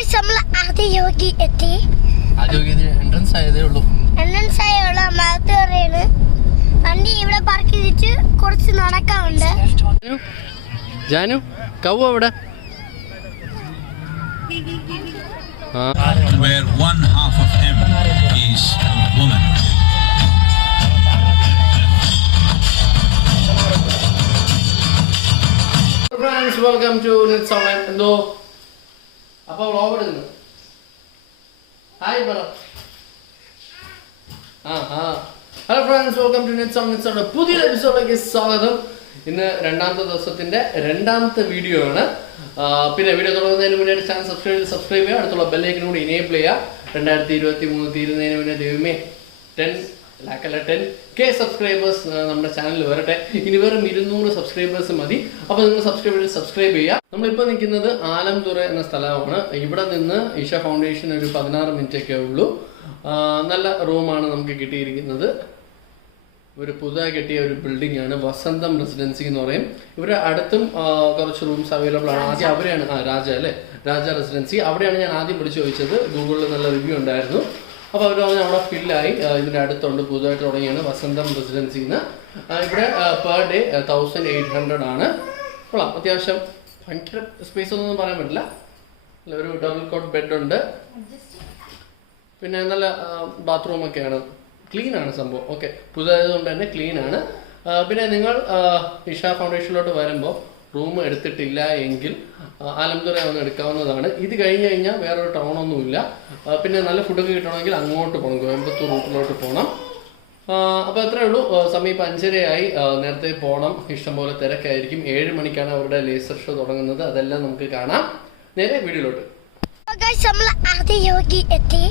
Guys നമ്മൾ ആദിയോഗി എത്തി. Adiyogi entrance ആയതേ ഉള്ളൂ. എൻട്രൻസ് ആയുള്ള അകത്ത് കയറിയാണ്. വണ്ടി ഇവിടെ പാർക്ക് ചെയ്തിട്ട് കുറച്ച് നടക്കാനുണ്ട്. ജാനു കവ്വ അവിടെ. Where one half of him is a woman. Friends, welcome to Nits Online. എന്തോ അപ്പോൾ വ്ളോഗ് എടുക്കുന്നു. ഹായ് പറ. Hello friends, welcome to Nits Online. പുതിയ എപ്പിസോഡിലേക്ക് സ്വാഗതം. ഇന്ന് രണ്ടാമത്തെ ദിവസത്തിന്റെ രണ്ടാമത്തെ വീഡിയോ ആണ്. പിന്നെ വീഡിയോ തുടങ്ങുന്നതിന് മുന്നേ ചാനൽ സബ്സ്ക്രൈബ് ചെയ്യുക, അടുത്തുള്ള ബെല്ലൈക്കനും കൂടി ഇനേബിൾ ചെയ്യുക. 2023 തീരുന്നതിന് മുന്നേ ദൈവമേ 10K സബ്സ്ക്രൈബേഴ്സ് നമ്മുടെ ചാനലിൽ വരട്ടെ. ഇനി വെറും 200 സബ്സ്ക്രൈബേഴ്സ് മതി. അപ്പോൾ നിങ്ങൾ സബ്സ്ക്രൈബ് ചെയ്യുക. നമ്മളിപ്പോൾ നിൽക്കുന്നത് ആലംതുറ എന്ന സ്ഥലമാണ്. ഇവിടെ നിന്ന് ഇഷ ഫൗണ്ടേഷൻ ഒരു 16 മിനിറ്റൊക്കെ ഉള്ളൂ. നല്ല റൂമാണ് നമുക്ക് കിട്ടിയിരിക്കുന്നത്. ഒരു പുതുതായി കെട്ടിയ ഒരു ബിൽഡിംഗ് ആണ്, വസന്തം റെസിഡൻസി എന്ന് പറയും. ഇവരുടെ അടുത്തും കുറച്ച് റൂംസ് അവൈലബിൾ ആണ്. ആദ്യം അവരെയാണ് രാജ റെസിഡൻസി, അവിടെയാണ് ഞാൻ ആദ്യം വിളിച്ചു ചോദിച്ചത്. ഗൂഗിളിൽ നല്ല റിവ്യൂ ഉണ്ടായിരുന്നു. അപ്പോൾ അവർ പറഞ്ഞാൽ അവിടെ ഫില്ലായി. ഇതിൻ്റെ അടുത്തുണ്ട്, പുതുതായിട്ട് തുടങ്ങിയാണ് വസന്തം റെസിഡൻസി എന്ന്. ഇവിടെ പെർ ഡേ 1800 ആണ്. കൊള്ളാം, അത്യാവശ്യം ഭയങ്കര സ്പേസ് ഒന്നും പറയാൻ പറ്റില്ല. ഒരു ഡബിൾ കോട്ട് ബെഡ് ഉണ്ട്, പിന്നെ നല്ല ബാത്റൂമൊക്കെയാണ്. ക്ലീൻ ആണ് സംഭവം. ഓക്കെ, പുതുതായതുകൊണ്ട് തന്നെ ക്ലീൻ ആണ്. പിന്നെ നിങ്ങൾ ഇഷ ഫൗണ്ടേഷനിലോട്ട് വരുമ്പോൾ റൂം എടുത്തിട്ടില്ല എങ്കിൽ ആലംതുറ ഒന്ന് എടുക്കാവുന്നതാണ്. ഇത് കഴിഞ്ഞ് കഴിഞ്ഞാൽ വേറൊരു ടൗണൊന്നുമില്ല. പിന്നെ നല്ല ഫുഡൊക്കെ കിട്ടണമെങ്കിൽ അങ്ങോട്ട് പോകണം, കോയമ്പത്തൂർ റൂട്ടിലോട്ട് പോകണം. അപ്പോൾ അത്രേ ഉള്ളൂ. സമയം ഇപ്പം 5:30 നേരത്തെ പോകണം. ഇഷ്ടംപോലെ തിരക്കായിരിക്കും. 7 മണിക്കാണ് അവരുടെ ലേസർ ഷോ തുടങ്ങുന്നത്. അതെല്ലാം നമുക്ക് കാണാം. നേരെ വീഡിയോയിലോട്ട്. ആദിയോഗി എത്തി.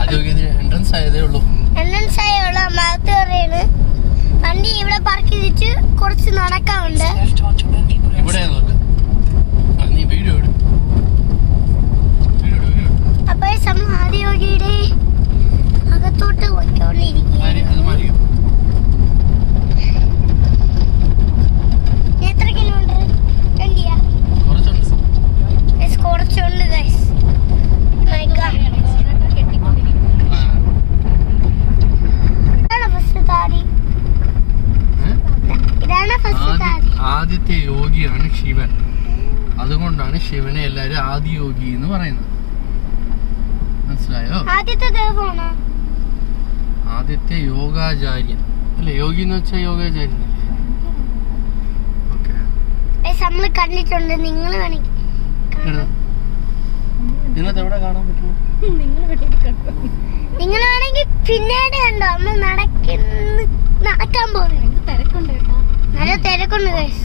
ആദിയോഗി എൻട്രൻസ് ആയതേ ഉള്ളൂ. എൻട്രൻസ് ആയുള്ള അകത്ത് കയറിയാണ്. വണ്ടി ഇവിടെ പാർക്ക് ചെയ്തിട്ട് കുറച്ച് നടക്കാനുണ്ട്. ഇവിടെ അപ്പൊ നമ്മൾ ആദിയോഗിയുടെ അകത്തോട്ട് പോയിക്കൊണ്ടിരിക്കുകയാണ്. എത്ര കിലോമീറ്റർ വണ്ടിയാ? കുറച്ചുണ്ട് ഗൈസ്. ആദ്യത്തെ യോഗിയാണ് ശിവൻ. അതുകൊണ്ടാണ് ശിവനെ എല്ലാരും ആദിയോഗി എന്ന് പറയുന്നത്. മനസ്സിലായോ? ആദ്യത്തെ യോഗാചാര്യൻ അല്ലേ? യോഗി എന്ന് വെച്ചാൽ യോഗാചാര്യൻ. നമ്മള് കണ്ടിട്ടുണ്ട്. നിങ്ങൾ നിങ്ങൾക്ക് എവിടെ കാണാൻ പറ്റുമോ? നിങ്ങൾ വേണമെങ്കിൽ പിന്നീട് കണ്ടോ. നമ്മൾ നടക്കാൻ പോകുന്നു. നല്ല തിരക്കുണ്ട് ഗൈസ്.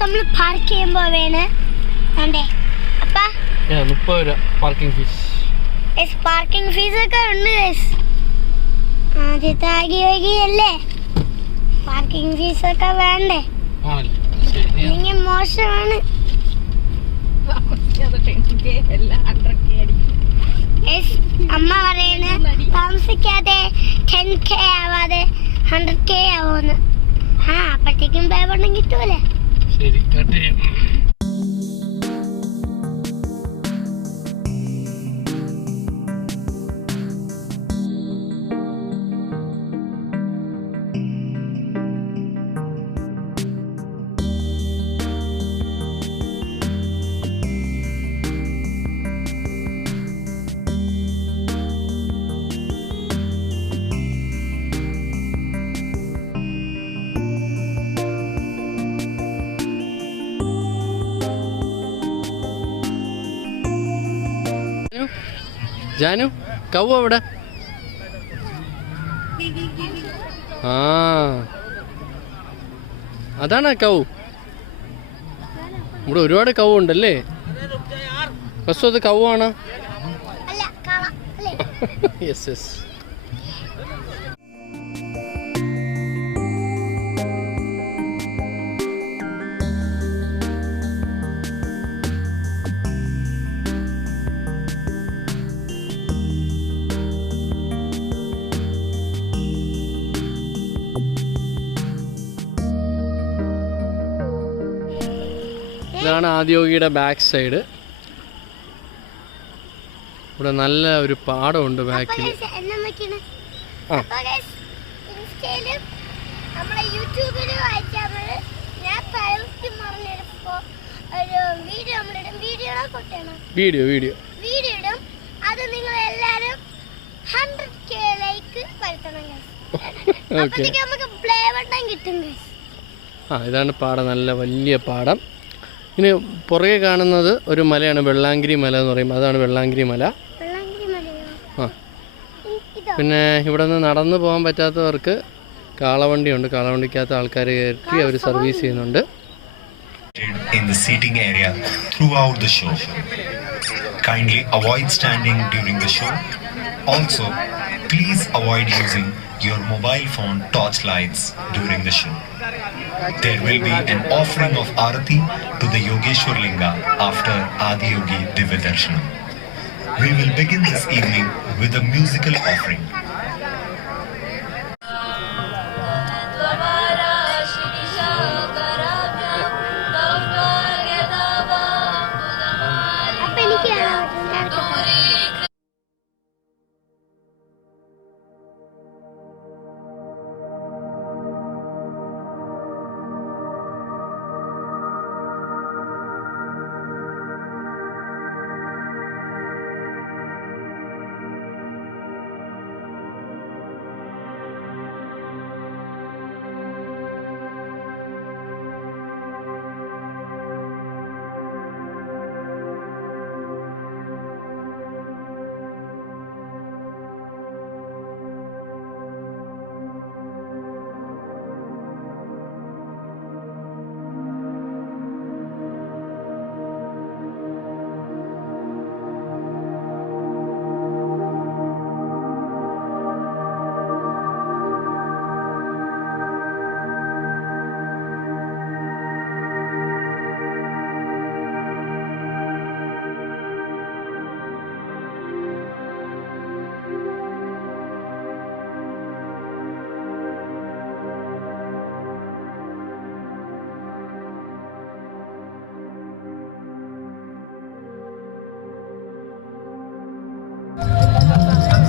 നമ്മൾ പാർക്ക് ചെയ്യുമ്പോ വേണേ വേണ്ടേ അപ്പാ 30 രൂപ പാർക്കിംഗ് ഫീസ്. പാർക്കിംഗ് ഫീസ് ഒക്കെ ഉണ്ട് ഗൈസ്. ആദ്യത്തെ ആദിയോഗിയല്ലേ, പാർക്കിംഗ് ഫീസ് ഒക്കെ വേണ്ടേ? നിങ്ങൾ മോശമാണ്. അമ്മ പറയണേ താമസിക്കാതെ 10K ആവാതെ 100K ആവുമെന്ന്. അപ്പോഴത്തേക്കും പേപ്പറും കിട്ടൂലേ? ശരി, കട്ട് ചെയ്യാം. ജാനു കവ്വ അവിടെ. അതാണ് കവ്. ഇവിടെ ഒരുപാട് കവ് ഉണ്ടല്ലേ? ഫസ്റ്റ് അത് കവാണ്. യെസ്. ഇതാണ് ആദിയോഗിയുടെ ബാക്ക് സൈഡ്. ഇവിടെ നല്ല ഒരു പാടമുണ്ട് ബാക്കിൽ. ആ ഇൻസ്റ്റയിലും നമ്മുടെ യൂട്യൂബിലും അയച്ചാൽ ഞാൻ പ്രൈവറ്റ് പറഞ്ഞപ്പോൾ ഒരു വീഡിയോ നമ്മളിടും. വീഡിയോ ഇടും. അത് നിങ്ങൾ എല്ലാവരും 100K ലൈക്ക് വരുത്തണം. അപ്പോഴത്തേക്ക് നമുക്ക് പ്ലേ ബട്ടൺ കിട്ടും. ഇതാണ് പാടം, നല്ല വലിയ പാടം. ഇനി പുറകെ കാണുന്നത് ഒരു മലയാണ്, വെള്ളാങ്കിരി മല എന്ന് പറയും. അതാണ് വെള്ളാങ്കിരി മല. ആ പിന്നെ ഇവിടെ നിന്ന് നടന്നു പോകാൻ പറ്റാത്തവർക്ക് കാളവണ്ടിയുണ്ട്. കാളവണ്ടിക്കകത്ത് ആൾക്കാർ കയറ്റി അവർ സർവീസ് ചെയ്യുന്നുണ്ട്. In the seating area throughout the show. Kindly avoid standing during the show. Also, please avoid using your mobile phone torchlights during the show. There will be an offering of Arati to the Yogeshwar Linga after Adiyogi Divya Darshanam. We will begin this evening with a musical offering.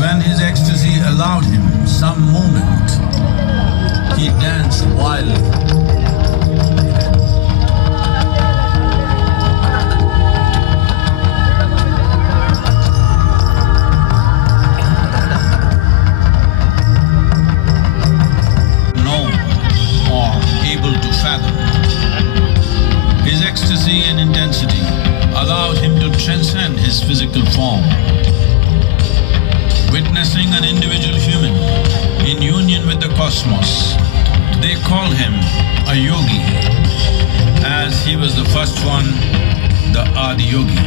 When his ecstasy allowed him some moment, he danced wildly. Known or able to fathom. His ecstasy and intensity allowed him to transcend his physical form. Witnessing an individual human in union with the cosmos, they call him a yogi, as he was the first one, the Adi Yogi.